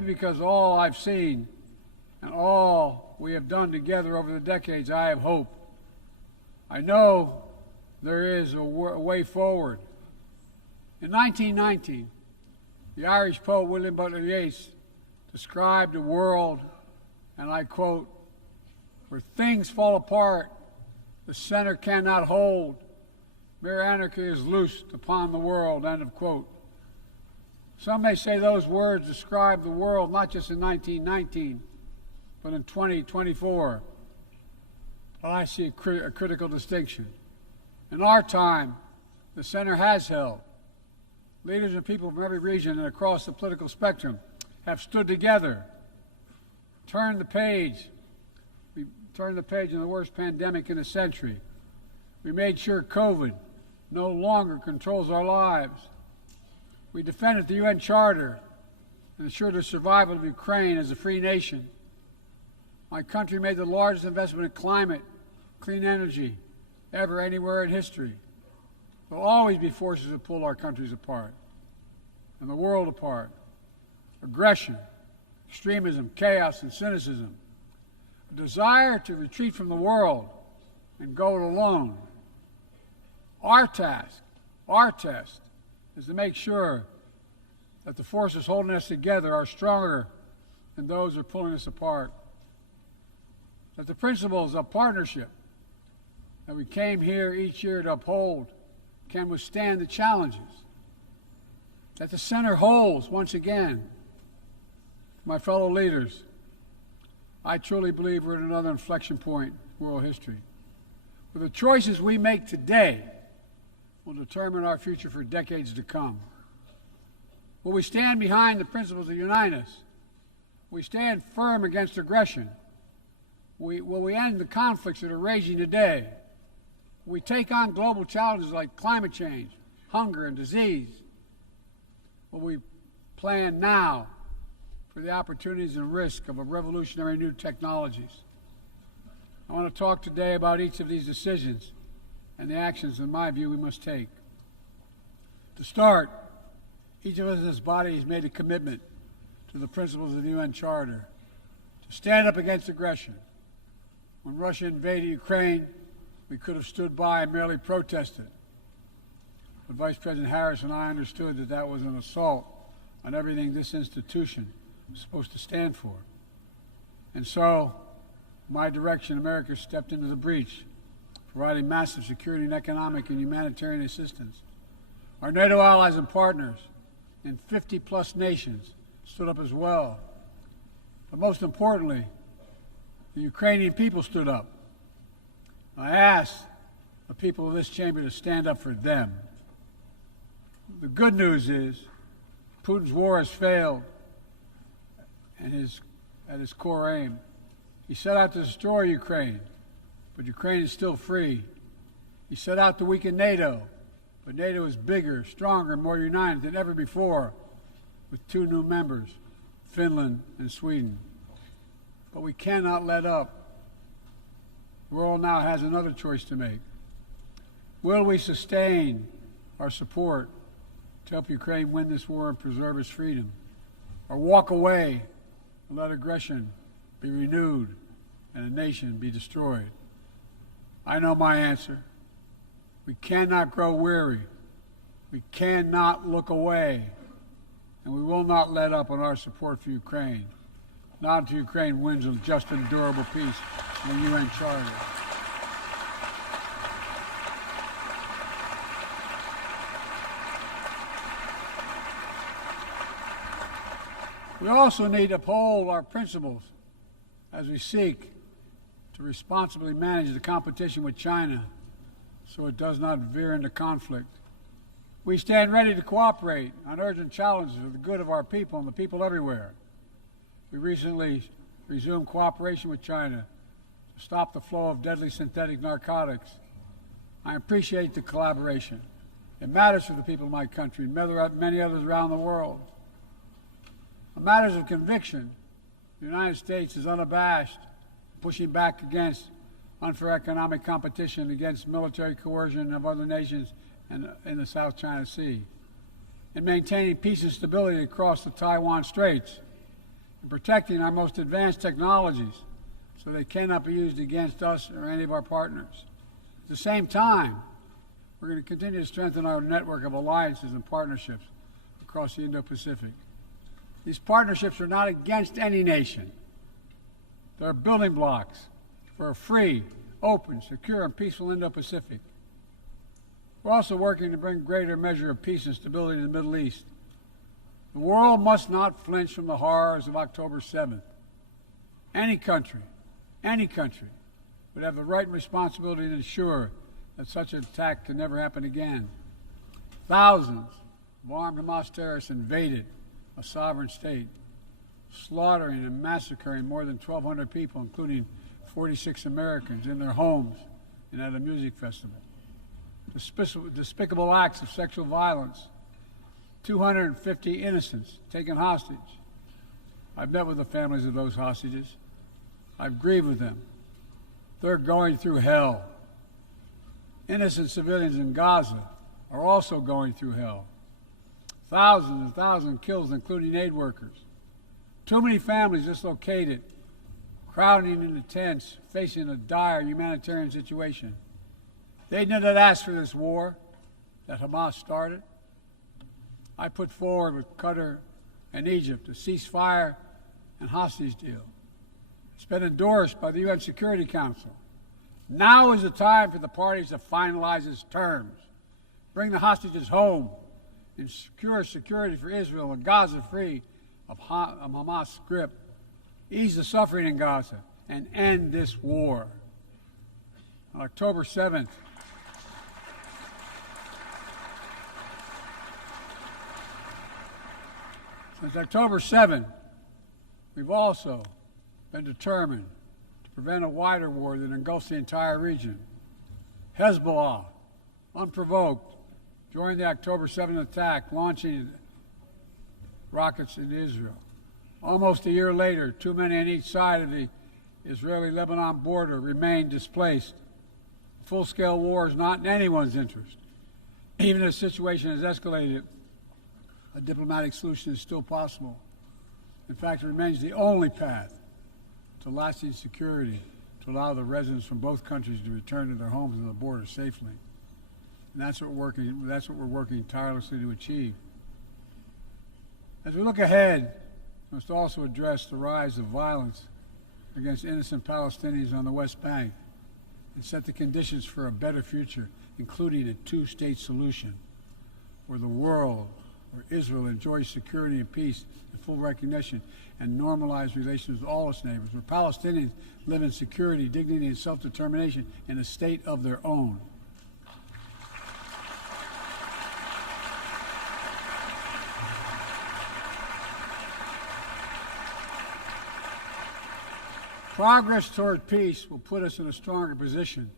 maybe because all I've seen and all we have done together over the decades, I have hope. I know there is a way forward. In 1919, the Irish poet William Butler Yeats described a world, and I quote, "where things fall apart, the center cannot hold, mere anarchy is loosed upon the world," end of quote. Some may say those words describe the world not just in 1919, but in 2024. But I see a critical distinction. In our time, the center has held. Leaders and people from every region and across the political spectrum have stood together, turned the page. We turned the page on the worst pandemic in a century. We made sure COVID no longer controls our lives. We defended the UN Charter and ensured the survival of Ukraine as a free nation. My country made the largest investment in climate, clean energy, ever anywhere in history. There will always be forces that pull our countries apart and the world apart. Aggression, extremism, chaos, and cynicism. A desire to retreat from the world and go it alone. Our task, our test, is to make sure that the forces holding us together are stronger than those who are pulling us apart. That the principles of partnership that we came here each year to uphold can withstand the challenges. That the center holds once again. My fellow leaders, I truly believe we're at another inflection point in world history, where the choices we make today will determine our future for decades to come. Will we stand behind the principles that unite us? Will we stand firm against aggression? Will we end the conflicts that are raging today? Will we take on global challenges like climate change, hunger, and disease? Will we plan now for the opportunities and risk of a revolutionary new technologies? I want to talk today about each of these decisions and the actions, in my view, we must take. To start, each of us in this body has made a commitment to the principles of the UN Charter to stand up against aggression. When Russia invaded Ukraine, we could have stood by and merely protested. But Vice President Harris and I understood that that was an assault on everything this institution was supposed to stand for. And so, my direction, America stepped into the breach, providing massive security and economic and humanitarian assistance. Our NATO allies and partners in 50-plus nations stood up as well. But most importantly, the Ukrainian people stood up. I asked the people of this chamber to stand up for them. The good news is Putin's war has failed and at his core aim. He set out to destroy Ukraine, but Ukraine is still free. He set out to weaken NATO, but NATO is bigger, stronger, and more united than ever before, with 2 new members, Finland and Sweden. But we cannot let up. The world now has another choice to make. Will we sustain our support to help Ukraine win this war and preserve its freedom, or walk away and let aggression be renewed and a nation be destroyed? I know my answer. We cannot grow weary. We cannot look away. And we will not let up on our support for Ukraine. Not until Ukraine wins a just and durable peace in the UN Charter. We also need to uphold our principles as we seek to responsibly manage the competition with China so it does not veer into conflict. We stand ready to cooperate on urgent challenges for the good of our people and the people everywhere. We recently resumed cooperation with China to stop the flow of deadly synthetic narcotics. I appreciate the collaboration. It matters for the people of my country and many others around the world. On matters of conviction, the United States is unabashed, pushing back against unfair economic competition, against military coercion of other nations and in the South China Sea, and maintaining peace and stability across the Taiwan Straits, and protecting our most advanced technologies so they cannot be used against us or any of our partners. At the same time, we're going to continue to strengthen our network of alliances and partnerships across the Indo-Pacific. These partnerships are not against any nation. They're building blocks for a free, open, secure, and peaceful Indo-Pacific. We're also working to bring greater measure of peace and stability to the Middle East. The world must not flinch from the horrors of October 7th. Any country would have the right and responsibility to ensure that such an attack can never happen again. Thousands of armed Hamas terrorists invaded a sovereign state, slaughtering and massacring more than 1,200 people, including 46 Americans, in their homes and at a music festival. Despicable acts of sexual violence, 250 innocents taken hostage. I've met with the families of those hostages. I've grieved with them. They're going through hell. Innocent civilians in Gaza are also going through hell. Thousands and thousands killed, including aid workers. Too many families dislocated, crowding into tents, facing a dire humanitarian situation. They did not ask for this war that Hamas started. I put forward with Qatar and Egypt a ceasefire and hostage deal. It's been endorsed by the UN Security Council. Now is the time for the parties to finalize its terms, bring the hostages home, and secure security for Israel and Gaza free of Hamas' grip, ease the suffering in Gaza, and end this war. On October 7th, since October 7th, we've also been determined to prevent a wider war that engulfs the entire region. Hezbollah, unprovoked, during the October 7th attack, launching rockets into Israel. Almost a year later, too many on each side of the Israeli-Lebanon border remain displaced. Full-scale war is not in anyone's interest. Even if the situation has escalated, a diplomatic solution is still possible. In fact, it remains the only path to lasting security to allow the residents from both countries to return to their homes and the border safely. And that's what we're working tirelessly to achieve. As we look ahead, we must also address the rise of violence against innocent Palestinians on the West Bank and set the conditions for a better future, including a two-state solution where Israel enjoys security and peace and full recognition and normalized relations with all its neighbors, where Palestinians live in security, dignity, and self-determination in a state of their own. Progress toward peace will put us in a stronger position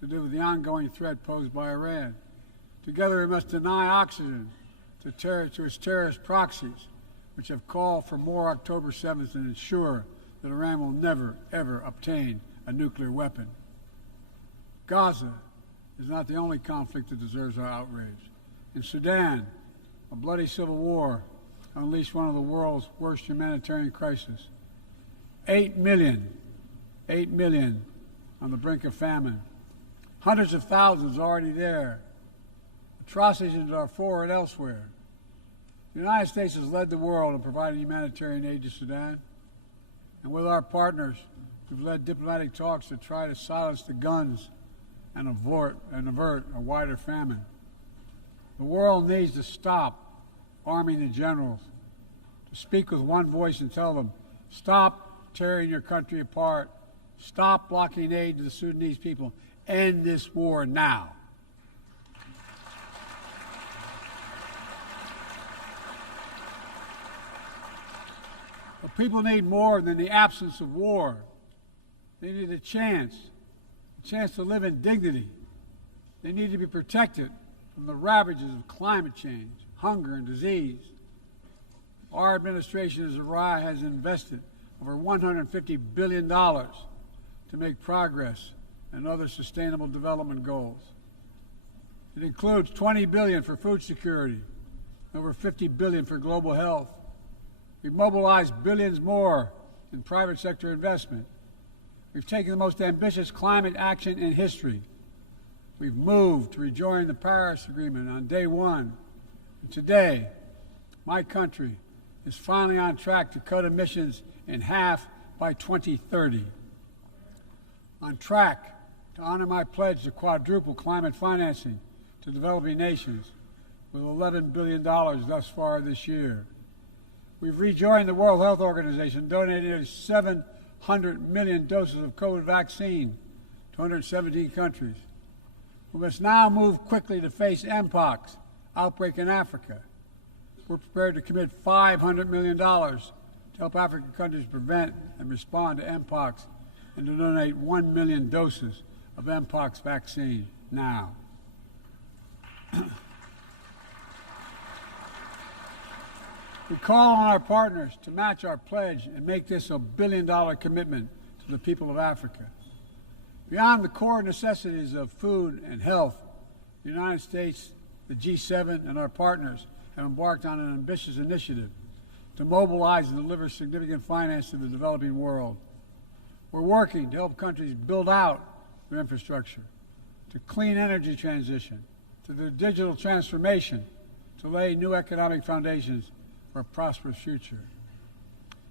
to deal with the ongoing threat posed by Iran. Together, we must deny oxygen to its terrorist proxies, which have called for more October 7th and ensure that Iran will never, ever obtain a nuclear weapon. Gaza is not the only conflict that deserves our outrage. In Sudan, a bloody civil war unleashed one of the world's worst humanitarian crises. 8 million on the brink of famine. Hundreds of thousands already there. Atrocities in Darfur and elsewhere. The United States has led the world in providing humanitarian aid to Sudan. And with our partners, we've led diplomatic talks to try to silence the guns and avert a wider famine. The world needs to stop arming the generals, to speak with one voice and tell them, stop tearing your country apart. Stop blocking aid to the Sudanese people. End this war now. But people need more than the absence of war. They need a chance to live in dignity. They need to be protected from the ravages of climate change, hunger, and disease. Our administration has invested over $150 billion to make progress in other sustainable development goals. It includes $20 billion for food security, over $50 billion for global health. We've mobilized billions more in private sector investment. We've taken the most ambitious climate action in history. We've moved to rejoin the Paris Agreement on day one. And today, my country is finally on track to cut emissions in half by 2030. On track to honor my pledge to quadruple climate financing to developing nations with $11 billion thus far this year. We've rejoined the World Health Organization, donating nearly 700 million doses of COVID vaccine to 117 countries. We must now move quickly to face Mpox outbreak in Africa. We're prepared to commit $500 million to help African countries prevent and respond to Mpox and to donate 1 million doses of Mpox vaccine now. We call on our partners to match our pledge and make this a billion-dollar commitment to the people of Africa. Beyond the core necessities of food and health, the United States, the G7, and our partners have embarked on an ambitious initiative to mobilize and deliver significant finance to the developing world. We're working to help countries build out their infrastructure, to clean energy transition, to their digital transformation, to lay new economic foundations for a prosperous future.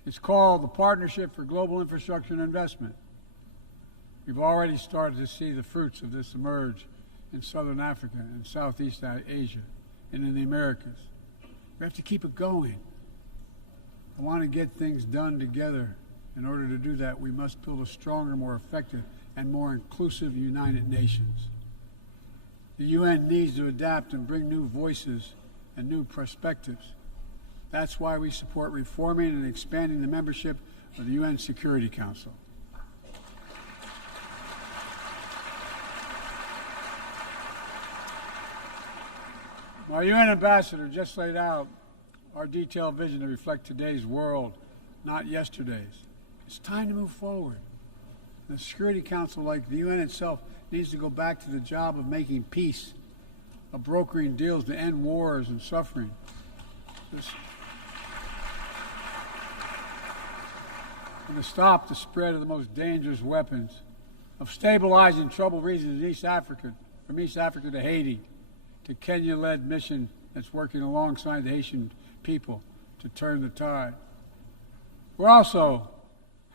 It's called the Partnership for Global Infrastructure and Investment. We've already started to see the fruits of this emerge in Southern Africa and Southeast Asia and in the Americas. We have to keep it going. I want to get things done together. In order to do that, we must build a stronger, more effective, and more inclusive United Nations. The UN needs to adapt and bring new voices and new perspectives. That's why we support reforming and expanding the membership of the UN Security Council. My UN ambassador just laid out our detailed vision to reflect today's world, not yesterday's. It's time to move forward. The Security Council, like the UN itself, needs to go back to the job of making peace, of brokering deals to end wars and suffering. And to stop the spread of the most dangerous weapons, of stabilizing troubled regions in East Africa, from East Africa to Haiti, to Kenya-led mission that's working alongside the Haitian people to turn the tide. We also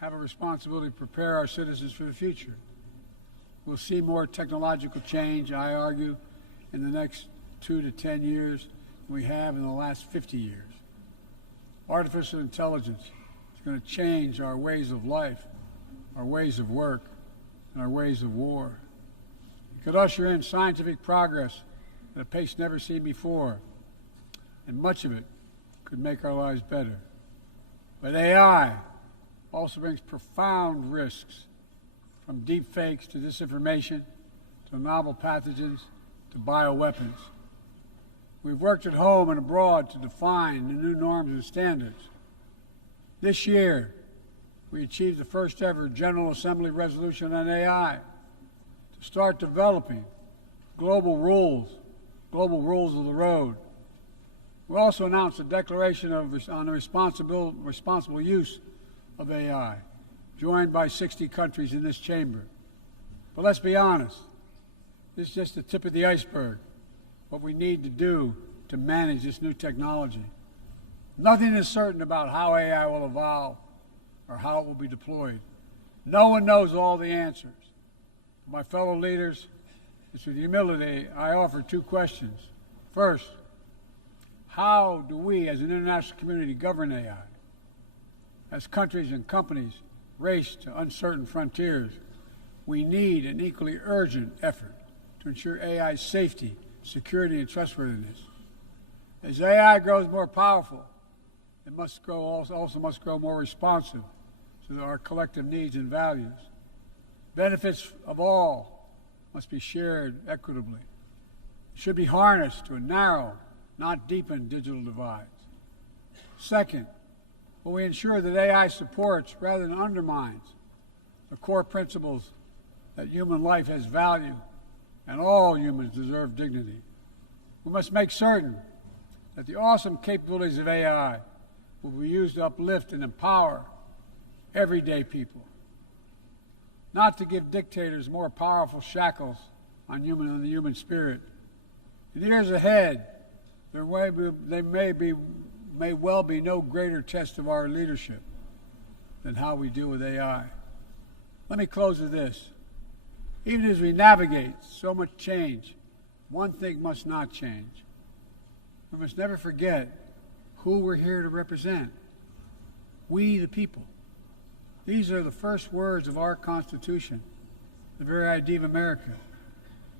have a responsibility to prepare our citizens for the future. We'll see more technological change, I argue, in the next 2 to 10 years than we have in the last 50 years. Artificial intelligence is going to change our ways of life, our ways of work, and our ways of war. It could usher in scientific progress at a pace never seen before, and much of it could make our lives better. But AI also brings profound risks, from deep fakes to disinformation, to novel pathogens, to bioweapons. We've worked at home and abroad to define the new norms and standards. This year, we achieved the first ever General Assembly resolution on AI to start developing global rules of the road. We also announced a declaration on the responsible use of AI, joined by 60 countries in this chamber. But let's be honest, this is just the tip of the iceberg, what we need to do to manage this new technology. Nothing is certain about how AI will evolve or how it will be deployed. No one knows all the answers. My fellow leaders, it's with humility I offer 2 questions. First, how do we as an international community govern AI? As countries and companies race to uncertain frontiers, we need an equally urgent effort to ensure AI's safety, security, and trustworthiness. As AI grows more powerful, it also must grow more responsive to our collective needs and values. Benefits of all must be shared equitably. It should be harnessed to narrow, not deepen digital divides. Second, will we ensure that AI supports rather than undermines the core principles that human life has value and all humans deserve dignity? We must make certain that the awesome capabilities of AI will be used to uplift and empower everyday people, not to give dictators more powerful shackles on the human spirit. In the years ahead, there may well be no greater test of our leadership than how we deal with AI. Let me close with this. Even as we navigate so much change, one thing must not change. We must never forget who we're here to represent. We, the people. These are the first words of our Constitution, the very idea of America.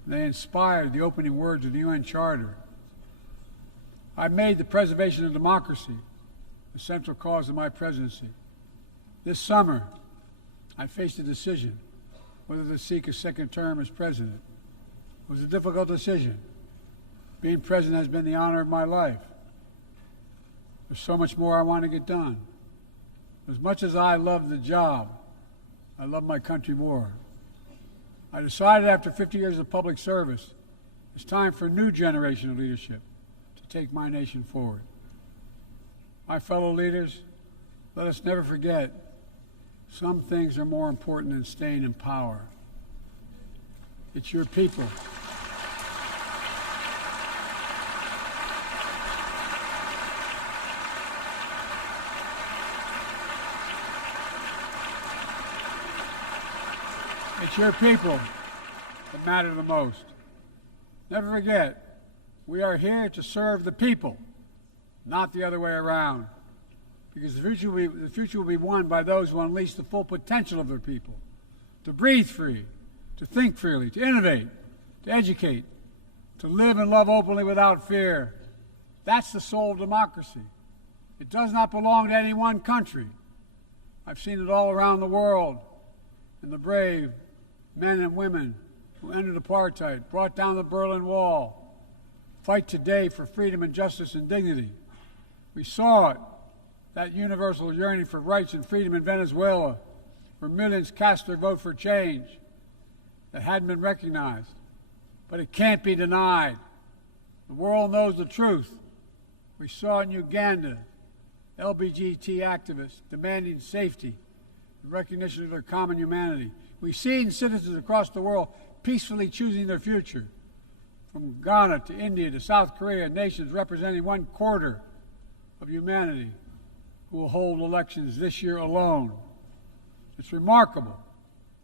They inspired the opening words of the UN Charter. I made the preservation of democracy the central cause of my presidency. This summer, I faced a decision whether to seek a second term as president. It was a difficult decision. Being president has been the honor of my life. There's so much more I want to get done. As much as I love the job, I love my country more. I decided after 50 years of public service, it's time for a new generation of leadership to take my nation forward. My fellow leaders, let us never forget, some things are more important than staying in power. It's your people. It's your people that matter the most. Never forget, we are here to serve the people, not the other way around. Because the future will be won by those who unleash the full potential of their people, to breathe free, to think freely, to innovate, to educate, to live and love openly without fear. That's the soul of democracy. It does not belong to any one country. I've seen it all around the world, in the brave men and women who ended apartheid, brought down the Berlin Wall, fight today for freedom and justice and dignity. We saw it, that universal yearning for rights and freedom in Venezuela, where millions cast their vote for change that hadn't been recognized. But it can't be denied. The world knows the truth. We saw in Uganda LGBT activists demanding safety and recognition of their common humanity. We've seen citizens across the world peacefully choosing their future, from Ghana to India to South Korea, nations representing 1/4 of humanity who will hold elections this year alone. It's remarkable,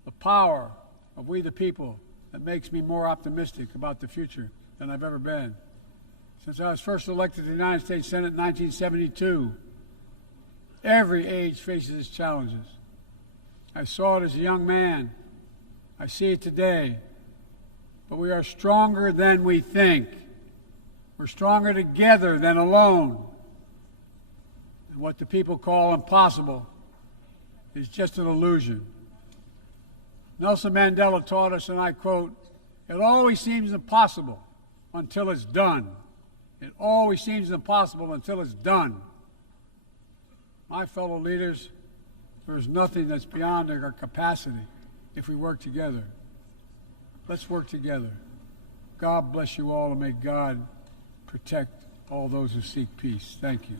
the power of we the people, that makes me more optimistic about the future than I've ever been. Since I was first elected to the United States Senate in 1972, every age faces its challenges. I saw it as a young man. I see it today. But we are stronger than we think. We're stronger together than alone. And what the people call impossible is just an illusion. Nelson Mandela taught us, and I quote, "It always seems impossible until it's done. It always seems impossible until it's done." My fellow leaders, there is nothing that's beyond our capacity if we work together. Let's work together. God bless you all, and may God protect all those who seek peace. Thank you.